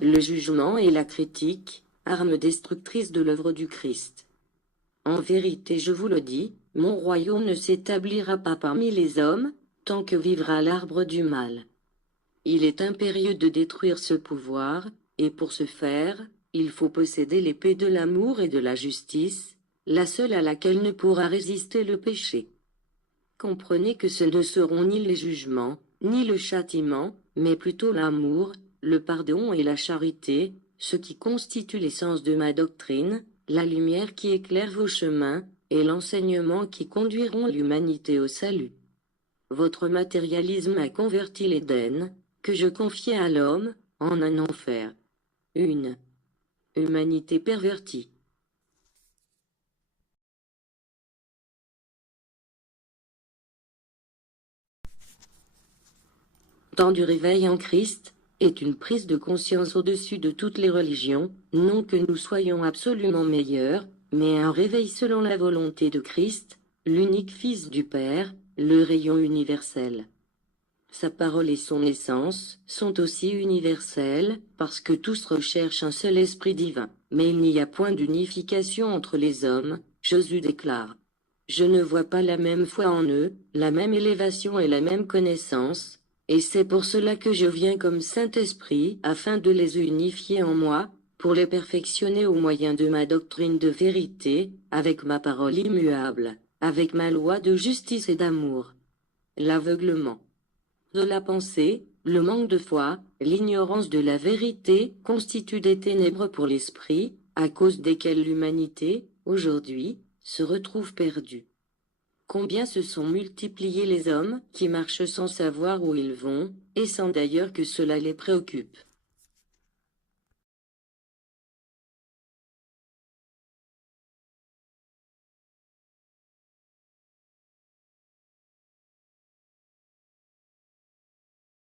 le jugement et la critique, armes destructrices de l'œuvre du Christ. En vérité je vous le dis, mon royaume ne s'établira pas parmi les hommes, tant que vivra l'arbre du mal. Il est impérieux de détruire ce pouvoir, et pour ce faire, il faut posséder l'épée de l'amour et de la justice, la seule à laquelle ne pourra résister le péché. Comprenez que ce ne seront ni les jugements, ni le châtiment, mais plutôt l'amour, le pardon et la charité, ce qui constitue l'essence de ma doctrine, la lumière qui éclaire vos chemins, et l'enseignement qui conduiront l'humanité au salut. Votre matérialisme a converti l'Éden, que je confiais à l'homme, en un enfer. Une humanité pervertie. Temps du réveil en Christ est une prise de conscience au-dessus de toutes les religions, non que nous soyons absolument meilleurs, mais un réveil selon la volonté de Christ, l'unique Fils du Père, le rayon universel. Sa parole et son essence sont aussi universelles, parce que tous recherchent un seul esprit divin. Mais il n'y a point d'unification entre les hommes, Jésus déclare. Je ne vois pas la même foi en eux, la même élévation et la même connaissance, et c'est pour cela que je viens comme Saint-Esprit, afin de les unifier en moi, pour les perfectionner au moyen de ma doctrine de vérité, avec ma parole immuable, avec ma loi de justice et d'amour. L'aveuglement de la pensée, le manque de foi, l'ignorance de la vérité constituent des ténèbres pour l'esprit, à cause desquelles l'humanité, aujourd'hui, se retrouve perdue. Combien se sont multipliés les hommes qui marchent sans savoir où ils vont, et sans d'ailleurs que cela les préoccupe.